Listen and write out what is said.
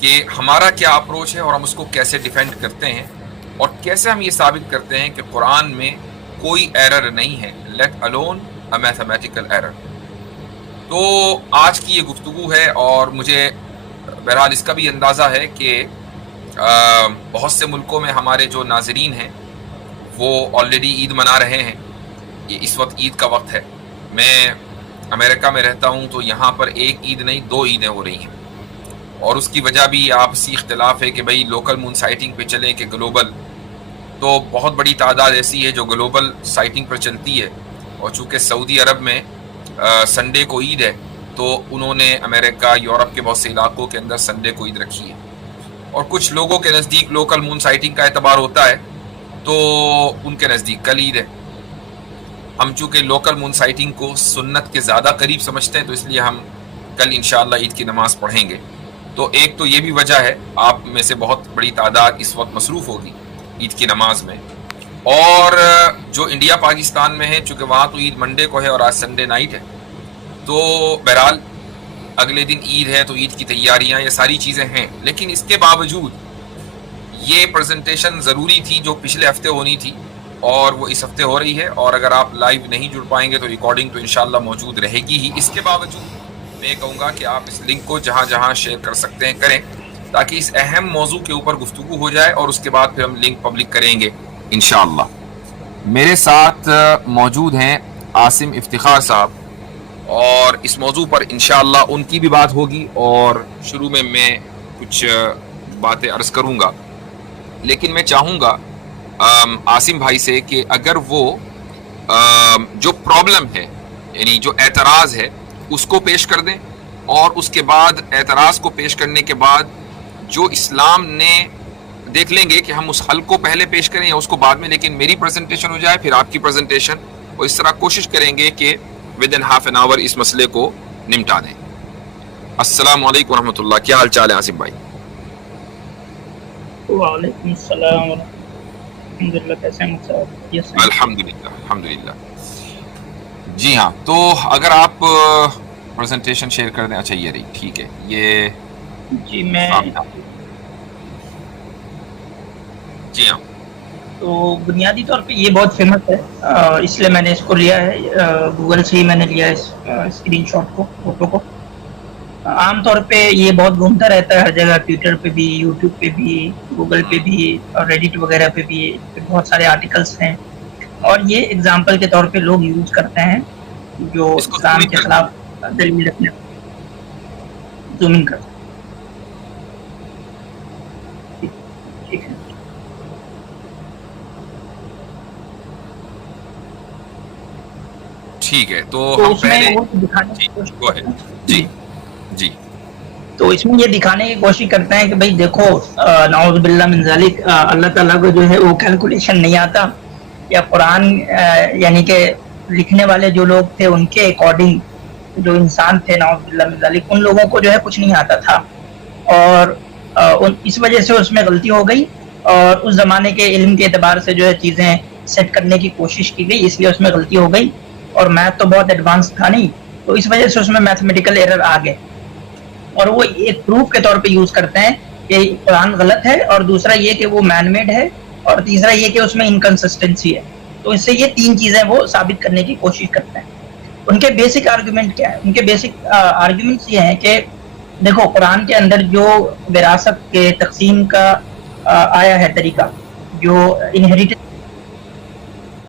کہ ہمارا کیا اپروچ ہے اور ہم اس کو کیسے ڈیفینڈ کرتے ہیں، اور کیسے ہم یہ ثابت کرتے ہیں کہ قرآن میں کوئی ایرر نہیں ہے، let alone a mathematical error. تو آج کی یہ گفتگو ہے، اور مجھے بہرحال اس کا بھی اندازہ ہے کہ بہت سے ملکوں میں ہمارے جو ناظرین ہیں وہ آلریڈی عید منا رہے ہیں۔ یہ اس وقت عید کا وقت ہے۔ میں امریکہ میں رہتا ہوں، تو یہاں پر ایک عید نہیں 2 عیدیں ہو رہی ہیں، اور اس کی وجہ بھی آپسی اختلاف ہے کہ بھئی لوکل مون سائٹنگ پہ چلیں کہ گلوبل۔ تو بہت بڑی تعداد ایسی ہے جو گلوبل سائٹنگ پر چلتی ہے، اور چونکہ سعودی عرب میں سنڈے کو عید ہے، تو انہوں نے امریکہ، یورپ کے بہت سے علاقوں کے اندر سنڈے کو عید رکھی ہے، اور کچھ لوگوں کے نزدیک لوکل مون سائٹنگ کا اعتبار ہوتا ہے، تو ان کے نزدیک کل عید ہے۔ ہم چونکہ لوکل مون سائٹنگ کو سنت کے زیادہ قریب سمجھتے ہیں، تو اس لیے ہم کل انشاءاللہ عید کی نماز پڑھیں گے۔ تو ایک تو یہ بھی وجہ ہے، آپ میں سے بہت بڑی تعداد اس وقت مصروف ہوگی عید کی نماز میں، اور جو انڈیا پاکستان میں ہے، چونکہ وہاں تو عید منڈے کو ہے اور آج سنڈے نائٹ ہے، تو بہرحال اگلے دن عید ہے، تو عید کی تیاریاں، یہ ساری چیزیں ہیں۔ لیکن اس کے باوجود یہ پریزنٹیشن ضروری تھی جو پچھلے ہفتے ہونی تھی، اور وہ اس ہفتے ہو رہی ہے، اور اگر آپ لائیو نہیں جڑ پائیں گے تو ریکارڈنگ تو انشاءاللہ موجود رہے گی ہی۔ اس کے باوجود میں یہ کہوں گا کہ آپ اس لنک کو جہاں جہاں شیئر کر سکتے ہیں کریں، تاکہ اس اہم موضوع کے اوپر گفتگو ہو جائے، اور اس کے بعد پھر ہم لنک پبلک کریں گے انشاءاللہ۔ میرے ساتھ موجود ہیں عاصم افتخار صاحب، اور اس موضوع پر انشاءاللہ ان کی بھی بات ہوگی، اور شروع میں کچھ باتیں عرض کروں گا۔ لیکن میں چاہوں گا عاصم بھائی سے کہ اگر وہ جو پرابلم ہے، یعنی جو اعتراض ہے، اس کو پیش کر دیں، اور اس کے بعد اعتراض کو پیش کرنے کے بعد جو اسلام نے، دیکھ لیں گے کہ ہم اس حل کو پہلے پیش کریں یا اس کو بعد میں، لیکن میری پریزنٹیشن ہو جائے پھر آپ کی پریزنٹیشن، اور اس طرح کوشش کریں گے کہ within half an hour اس مسئلے کو نمٹا دیں۔ السلام علیکم ورحمۃ اللہ، کیا حال چال ہے عاصم بھائی؟ وعلیکم السلام ورحمۃ اللہ، الحمدللہ، کیسے ہیں صاحب؟ یس الحمدللہ الحمدللہ۔ جی ہاں، تو اگر آپ پریزنٹیشن شیئر کر دیں۔ اچھا یہ رہی، ٹھیک ہے، یہ جی میں جی ہاں تو بنیادی طور پہ یہ بہت فیمس ہے، اس لیے میں نے اس کو لیا ہے، گوگل سے ہی میں نے لیا ہے اس اسکرین شاٹ کو، فوٹو کو۔ عام طور پہ یہ بہت گھومتا رہتا ہے ہر جگہ، ٹویٹر پہ بھی، یوٹیوب پہ بھی، گوگل پہ بھی، اور ریڈٹ وغیرہ پہ بھی بہت سارے آرٹیکلس ہیں، اور یہ اگزامپل کے طور پہ لوگ یوز کرتے ہیں جو اس کو اسلام زوم کے کر دیں۔ خلاف دلیل رکھنے۔ زومنگ کرتے ہیں، ٹھیک ہے۔ ٹھیک ہے، تو تو ہم اس میں پہلے وہ دکھانے جی کی کوشش گو کرتے اہیڈ۔ ہیں جی جی جی تو اس میں یہ دکھانے کی کوشش کرتے ہیں کہ بھئی دیکھو، نعوذ باللہ من ذالک، اللہ تعالیٰ کو جو ہے وہ کیلکولیشن نہیں آتا، یا قرآن یعنی کہ لکھنے والے جو لوگ تھے ان کے اکارڈنگ جو انسان تھے، نعوذ باللہ من ذالک، ان لوگوں کو جو ہے کچھ نہیں آتا تھا، اور اس وجہ سے اس میں غلطی ہو گئی، اور اس زمانے کے علم کے اعتبار سے جو ہے چیزیں سیٹ کرنے کی کوشش کی گئی، اس لیے اس میں غلطی ہو گئی، اور میتھ تو بہت ایڈوانس تھا نہیں، تو اس وجہ سے اس میں میتھمیٹیکل ایرر آ گئے، اور وہ ایک پروف کے طور پہ یوز کرتے ہیں کہ قرآن غلط ہے، اور دوسرا یہ کہ وہ مین میڈ ہے، اور تیسرا یہ کہ اس میں انکنسسٹنسی ہے۔ تو اس سے یہ 3 چیزیں وہ ثابت کرنے کی کوشش کرتے ہیں۔ ان کے بیسک آرگومنٹ کیا ہے؟ ان کے بیسک آرگومنٹس یہ ہیں کہ دیکھو، قرآن کے اندر جو وراثت کے تقسیم کا آیا ہے طریقہ، جو انہیریٹنس